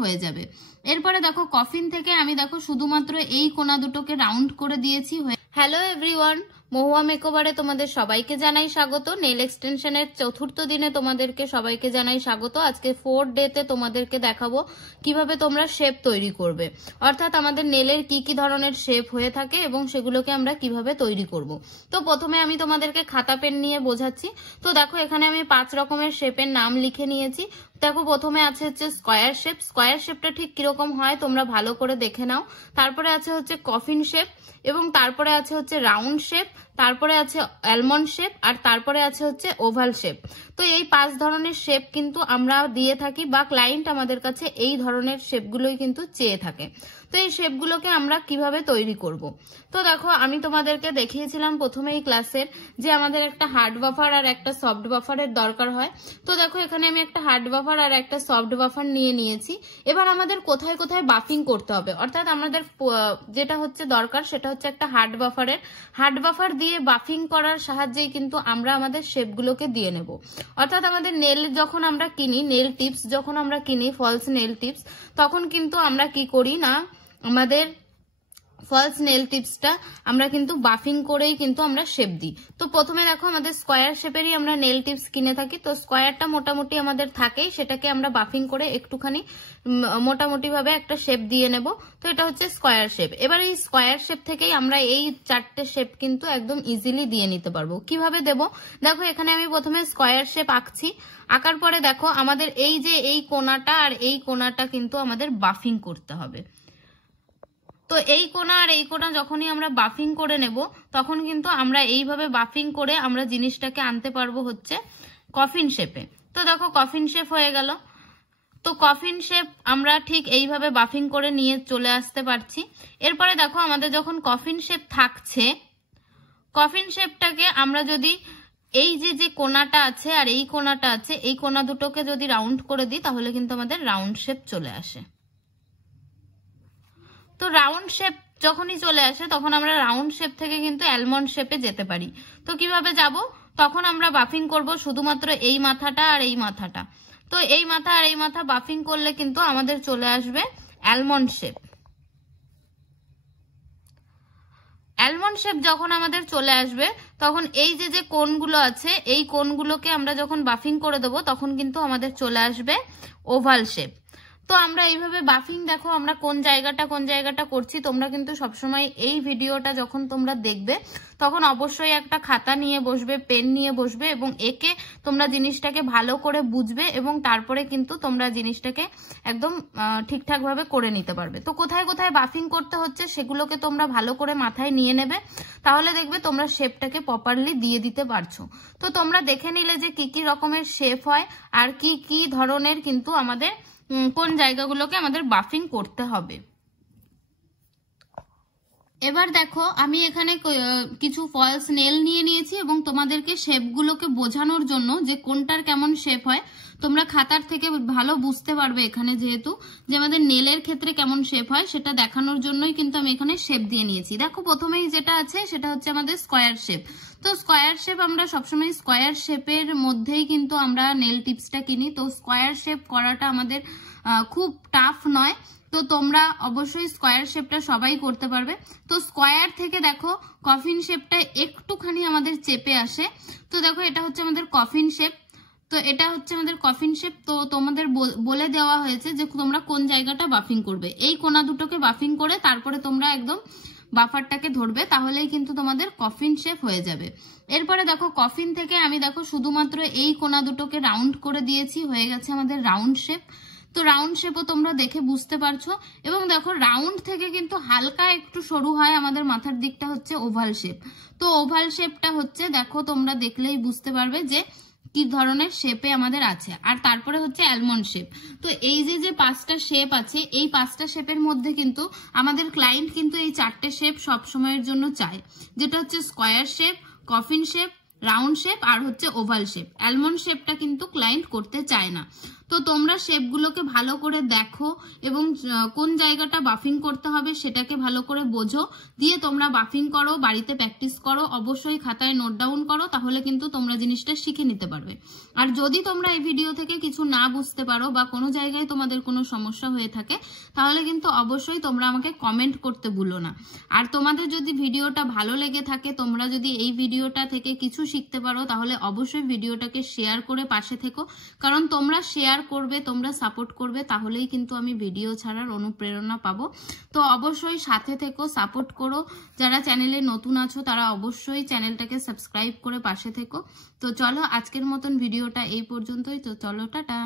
হয়ে যাবে। এরপরে দেখো কফিন থেকে আমি দেখো শুধুমাত্র এই কোনা দুটোকে রাউন্ড করে দিয়েছি। হ্যালো এভরিওয়ান, মহুয়া মেকওভারে তোমাদের সবাইকে জানাই স্বাগত। নেল এক্সটেনশনের চতুর্থ দিনে তোমাদেরকে সবাইকে জানাই স্বাগত। আজকে 4th ডেতে তোমাদেরকে দেখাবো কিভাবে তোমরা শেপ তৈরি করবে, অর্থাৎ আমাদের নেলের কি কি ধরনের শেপ হয়ে থাকে এবং সেগুলোকে আমরা কিভাবে তৈরি করব। তো প্রথমে আমি তোমাদেরকে খাতা পেন নিয়ে বোঝাচ্ছি। তো দেখো এখানে আমি 5 রকমের শেপের নাম লিখে নিয়েছি। দেখো প্রথমে আছে হচ্ছে স্কোয়ার শেপ। স্কোয়ার শেপটা ঠিক কিরকম হয় তোমরা ভালো করে দেখে নাও। তারপরে আছে হচ্ছে কফিন শেপ, এবং তারপরে আছে হচ্ছে রাউন্ড শেপ, তারপরে আছে অ্যালমন্ড শেপ, আর তারপরে আছে হচ্ছে ওভাল শেপ। তো এই 5 ধরনের শেপ কিন্তু আমরা দিয়ে থাকি, বা ক্লায়েন্ট আমাদের কাছে এই ধরনের শেপগুলোই কিন্তু চেয়ে থাকে। তো এই শেপগুলোকে আমরা কিভাবে তৈরি করব। তো দেখো আমি তোমাদেরকে দেখিয়েছিলাম প্রথমেই ক্লাসের যে আমাদের একটা হার্ড বাফার আর একটা সফট বাফারের দরকার হয়। তো দেখো এখানে আমি একটা হার্ড বাফার আর একটা সফট বাফার নিয়ে নিয়েছি। এবার আমাদের কোথায় কোথায় বাফিং করতে হবে, অর্থাৎ আমাদের যেটা হচ্ছে দরকার সেটা হচ্ছে একটা হার্ড বাফারের। হার্ড বাফার দিয়ে বাফিং করার সাহায্যেই কিন্তু আমরা আমাদের শেপগুলোকে দিয়ে নেব। অর্থাৎ আমাদের নেল যখন আমরা কিনি, নেল টিপস যখন আমরা কিনি, ফলস নেল টিপস, তখন কিন্তু আমরা কি করি না, আমাদের ফলস নেল টিপসটা আমরা কিন্তু বাফিং করেই কিন্তু আমরা শেপ দিই। তো প্রথমে দেখো আমাদের স্কোয়ার শেপেরই আমরা নেল টিপস কিনে থাকি। তো স্কোয়ারটা মোটামুটি আমাদের থাকেই, সেটাকে আমরা বাফিং করে একটুখানি মোটামুটি ভাবে একটা শেপ দিয়ে নেব। তো এটা হচ্ছে স্কোয়ার শেপ। এবার এই স্কোয়ার শেপ থেকেই আমরা এই 4টে শেপ কিন্তু একদম ইজিলি দিয়ে নিতে পারবো। কিভাবে দেব, দেখো এখানে আমি প্রথমে স্কোয়ার শেপ আঁকছি। আঁকার পরে দেখো আমাদের এই যে এই কোণাটা আর এই কোণাটা কিন্তু আমাদের বাফিং করতে হবে। তো এই কোণা আর এই কোণা যখনই আমরা বাফিং করে নেব, তখন কিন্তু আমরা এইভাবে বাফিং করে আমরা জিনিসটাকে আনতে পারবো হচ্ছে কফিন শেপে। তো দেখো কফিন শেপ হয়ে গেল। তো কফিন শেপ আমরা ঠিক এইভাবে বাফিং করে নিয়ে চলে আসতে পারছি। এরপরে দেখো আমাদের যখন কফিন শেপ থাকছে, কফিন শেপটাকে আমরা যদি এই যে কোণাটা আছে আর এই কোণাটা আছে, এই কোণা দুটোকে যদি রাউন্ড করে দিই, তাহলে কিন্তু আমাদের রাউন্ড শেপ চলে আসে। তো রাউন্ড শেপ যখনই চলে আসে, তখন আমরা রাউন্ড শেপ থেকে কিন্তু অ্যালমন্ড শেপে যেতে পারি। তো কিভাবে যাব, তখন আমরা বাফিং করব শুধুমাত্র এই মাথাটা আর এই মাথাটা। তো এই মাথা আর এই মাথা বাফিং করলে কিন্তু আমাদের চলে আসবে অ্যালমন্ড শেপ। অ্যালমন্ড শেপ যখন আমাদের চলে আসবে, তখন এই যে কোণগুলো আছে, এই কোণগুলোকে আমরা যখন বাফিং করে দেবো, তখন কিন্তু আমাদের চলে আসবে ওভাল শেপ। তো আমরা এইভাবে বাফিং, দেখো আমরা কোন জায়গাটা করছি, তোমরা কিন্তু সবসময় এই ভিডিওটা যখন তোমরা দেখবে, তখন অবশ্যই একটা খাতা নিয়ে বসবে, পেন নিয়ে বসবে, এবং একে তোমরা জিনিসটাকে ভালো করে বুঝবে, এবং তারপরে কিন্তু তোমরা জিনিসটাকে একদম ঠিকঠাক ভাবে করে নিতে পারবে। তো কোথায় কোথায় বাফিং করতে হচ্ছে সেগুলোকে তোমরা ভালো করে মাথায় নিয়ে নেবে, তাহলে দেখবে তোমরা শেপটাকে প্রপারলি দিয়ে দিতে পারছো। তো তোমরা দেখে নিলে যে কি কি রকমের শেপ হয় আর কি কি ধরনের কিন্তু আমাদের কোন জায়গাগুলোকে আমাদের বাফিং করতে হবে। এবার দেখো আমি এখানে কিছু ফলস নেল নিয়ে নিয়েছি, এবং তোমাদেরকে শেপগুলোকে বোঝানোর জন্য যে কোনটার কেমন শেপ হয় তোমরা খাতার থেকে ভালো বুঝতে পারবে এখানে, যেহেতু যে আমাদের নেলের ক্ষেত্রে কেমন শেপ হয় সেটা দেখানোর জন্যই কিন্তু আমি এখানে শেপ দিয়ে নিয়েছি। দেখো প্রথমেই যেটা আছে সেটা হচ্ছে আমাদের স্কোয়ার শেপ। তো স্কোয়ার শেপ আমরা সবসময় স্কোয়ার শেপের মধ্যেই কিন্তু আমরা নেল টিপসটা কিনি। তো স্কোয়ার শেপ করাটা আমাদের খুব টাফ নয়। তো তোমরা অবশ্যই স্কোয়ার শেপটা সবাই করতে পারবে। তো স্কোয়ার থেকে দেখো কফিন শেপটা একটুখানি আমাদের চেপে আসে। তো দেখো এটা হচ্ছে আমাদের কফিন শেপ। তো এটা হচ্ছে আমাদের কফিন শেপ। তো তোমাদের বলে দেওয়া হয়েছে যে তোমরা কোন জায়গাটা বাফিং করবে, এই কোণা দুটোকে বাফিং করে তারপরে তোমরা একদম বাফারটাকে ধরবে, তাহলেই কিন্তু তোমাদের কফিন শেপ হয়ে যাবে। এরপরে দেখো কফিন থেকে আমি দেখো শুধুমাত্র এই কোণা দুটোকে রাউন্ড করে দিয়েছি, হয়ে গেছে আমাদের রাউন্ড শেপ। তো রাউন্ড শেপও তোমরা দেখে বুঝতে পারছো। এবং দেখো রাউন্ড থেকে কিন্তু হালকা একটু সরু হয় আমাদের মাথার দিকটা হচ্ছে ওভাল শেপ। তো ওভাল শেপটা হচ্ছে, দেখো তোমরা দেখলেই বুঝতে পারবে যে কি ধরনের শেপে আমাদের আছে। আর তারপরে হচ্ছে অ্যালমন্ড শেপ। তো এই যে 5টা শেপ আছে, এই 5টা শেপের মধ্যে কিন্তু আমাদের ক্লায়েন্ট কিন্তু এই 4টে শেপ সব সময়ের জন্য চায়, যেটা হচ্ছে square shape, coffin shape, round shape আর হচ্ছে ওভাল শেপ। অ্যালমন্ড শেপটা কিন্তু ক্লায়েন্ট করতে চায় না। তো তোমরা শেপগুলোকে ভালো করে দেখো এবং কোন জায়গাটা বাফিং করতে হবে সেটাকে ভালো করে বোঝো, দিয়ে তোমরা বাফিং করো, বাড়িতে প্র্যাকটিস করো, অবশ্যই খাতায় নোট ডাউন করো, তাহলে কিন্তু তোমরা জিনিসটা শিখে নিতে পারবে। আর যদি তোমরা এই ভিডিও থেকে কিছু না বুঝতে পারো বা কোনো জায়গায় তোমাদের কোনো সমস্যা হয়ে থাকে, তাহলে কিন্তু অবশ্যই তোমরা আমাকে কমেন্ট করতে ভুলো না। আর তোমাদের যদি ভিডিওটা ভালো লেগে থাকে, তোমরা যদি এই ভিডিওটা থেকে কিছু শিখতে পারো, তাহলে অবশ্যই ভিডিওটাকে শেয়ার করে পাশে থেকো, কারণ তোমরা শেয়ার করবে, তোমরা সাপোর্ট করবে, তাহলেই কিন্তু আমি ভিডিও ছাড়ার অনুপ্রেরণা পাবো। তো অবশ্যই সাথে থেকো, সাপোর্ট করো। যারা চ্যানেলে নতুন আছো তারা অবশ্যই চ্যানেলটাকে সাবস্ক্রাইব করে পাশে থেকো। তো চলো আজকের মতন ভিডিওটা এই পর্যন্তই। তো চলো, টাটা।